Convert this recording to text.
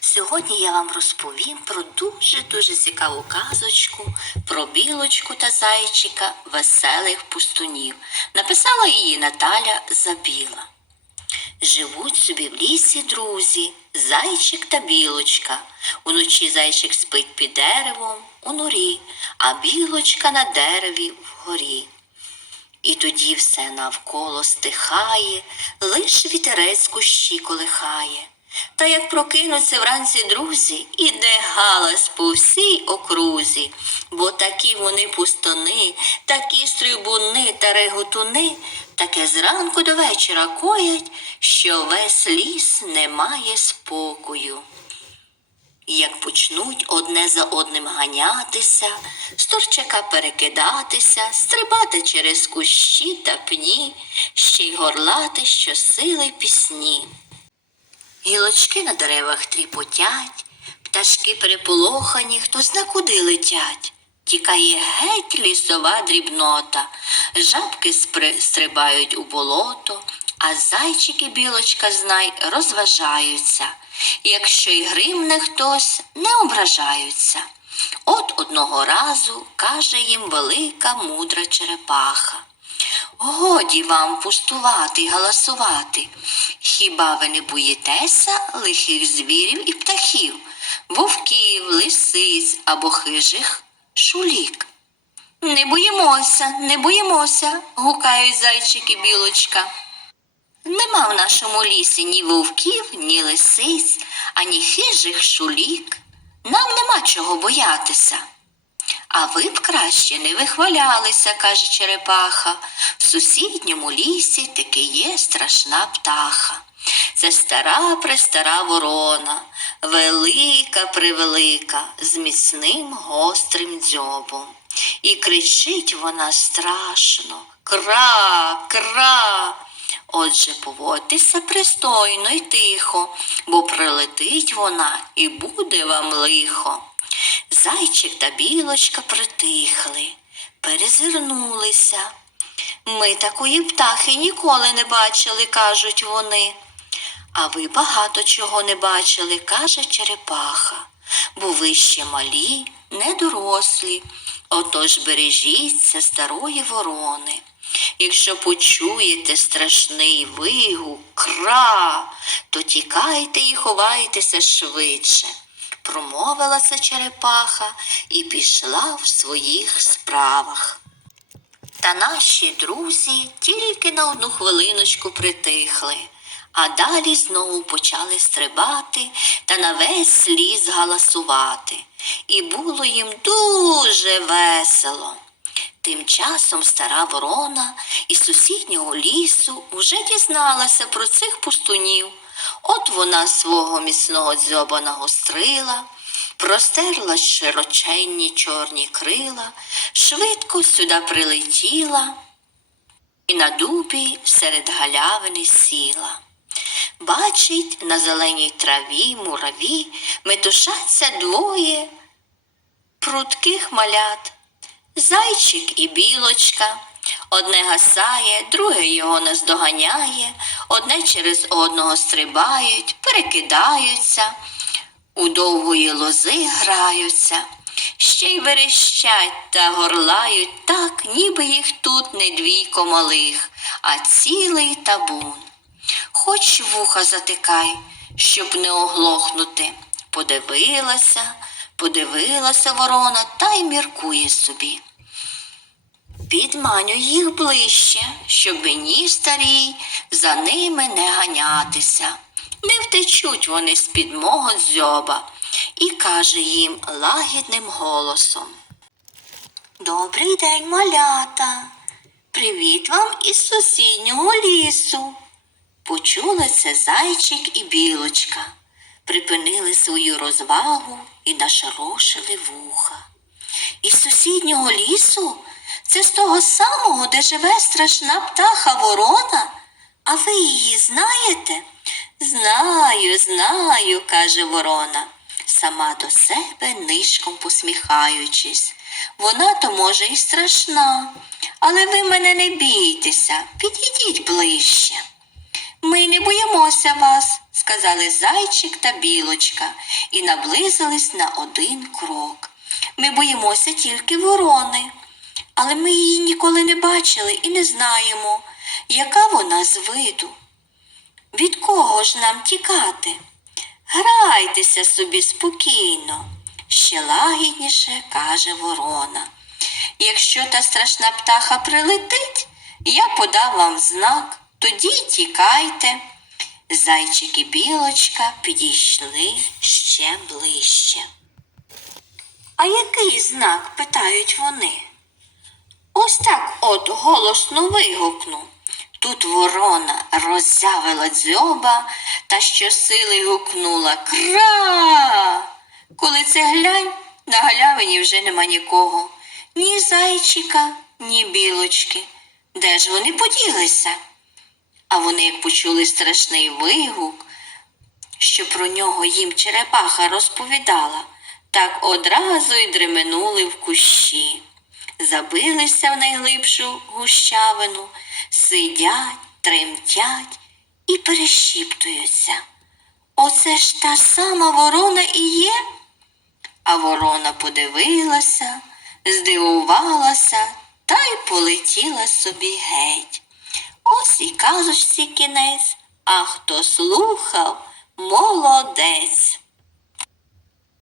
Сьогодні я вам розповім про дуже-дуже цікаву казочку про білочку та зайчика веселих пустунів. Написала її Наталя Забіла. Живуть собі в лісі друзі, зайчик та білочка. Уночі зайчик спить під деревом у норі, а білочка на дереві вгорі. І тоді все навколо стихає, лиш вітерець кущі колихає. Та як прокинуться вранці друзі, іде галас по всій окрузі, бо такі вони пустони, такі стрибуни та реготуни, таке зранку до вечора коять, що весь ліс не має спокою. Як почнуть одне за одним ганятися, з торчака перекидатися, стрибати через кущі та пні, ще й горлати щосили пісні. Гілочки на деревах тріпотять, пташки переполохані, хто зна куди летять. Тікає геть лісова дрібнота, жабки стрибають у болото, а зайчики білочка знай розважаються. Якщо й гримне хтось, не ображаються. От одного разу каже їм велика мудра черепаха. Годі вам пустувати й галасувати. Хіба ви не боїтеся лихих звірів і птахів, вовків, лисиць або хижих шулік? Не боїмося, не боїмося, гукають зайчики білочка. Нема в нашому лісі ні вовків, ні лисиць, ані хижих шулік. Нам нема чого боятися. А ви б краще не вихвалялися, каже черепаха. В сусідньому лісі таки є страшна птаха. Це стара престара ворона, велика превелика, з міцним гострим дзьобом. І кричить вона страшно кра, кра. Отже, поводьтеся пристойно й тихо, бо прилетить вона і буде вам лихо. Зайчик та білочка притихли, перезирнулися. Ми такої птахи ніколи не бачили, кажуть вони. А ви багато чого не бачили, каже черепаха, бо ви ще малі, недорослі. Отож бережіться старої ворони. Якщо почуєте страшний вигук, кра, то тікайте і ховайтеся швидше. Промовила це черепаха і пішла в своїх справах. Та наші друзі тільки на одну хвилиночку притихли, а далі знову почали стрибати та на весь ліс галасувати. І було їм дуже весело. Тим часом стара ворона із сусіднього лісу вже дізналася про цих пустунів. От вона свого міцного дзьоба нагострила, простерла широченні чорні крила, швидко сюди прилетіла і на дубі серед галявини сіла. Бачить, на зеленій траві мураві метушаться двоє прутких малят. Зайчик і білочка. Одне гасає, друге його наздоганяє, одне через одного стрибають, перекидаються, у довгої лози граються, ще й верещать та горлають так, ніби їх тут не двійко малих, а цілий табун. Хоч вуха затикай, щоб не оглохнути. Подивилася, подивилася ворона та й міркує собі. Підманю їх ближче, щоб мені старій за ними не ганятися. Не втечуть вони з-під мого дзьоба, і каже їм лагідним голосом. Добрий день, малята. Привіт вам із сусіднього лісу. Почули це зайчик і білочка, припинили свою розвагу і нашарошили вуха. Із сусіднього лісу це з того самого, де живе страшна птаха ворона. А ви її знаєте? Знаю, знаю, каже ворона, сама до себе нишком посміхаючись. Вона то, може, і страшна, але ви мене не бійтеся, підійдіть ближче. Ми не боїмося вас, сказали зайчик та білочка і наблизились на один крок. Ми боїмося тільки ворони, але ми її ніколи не бачили і не знаємо, яка вона з виду. Від кого ж нам тікати? Грайтеся собі спокійно, ще лагідніше каже ворона. Якщо та страшна птаха прилетить, я подам вам знак, тоді тікайте. Зайчик і білочка підійшли ще ближче. А який знак? питають вони. Ось так от голосно вигукну. Тут ворона роззявила дзьоба та щосили гукнула Кра. Коли це глянь, на галявині вже нема нікого. Ні зайчика, ні білочки. Де ж вони поділися? А вони, як почули страшний вигук, що про нього їм черепаха розповідала, так одразу й дременули в кущі. Забилися в найглибшу гущавину, сидять, тремтять і перешіптуються. Оце ж та сама ворона і є. А ворона подивилася, здивувалася та й полетіла собі геть. Ось і казочці кінець, а хто слухав, молодець.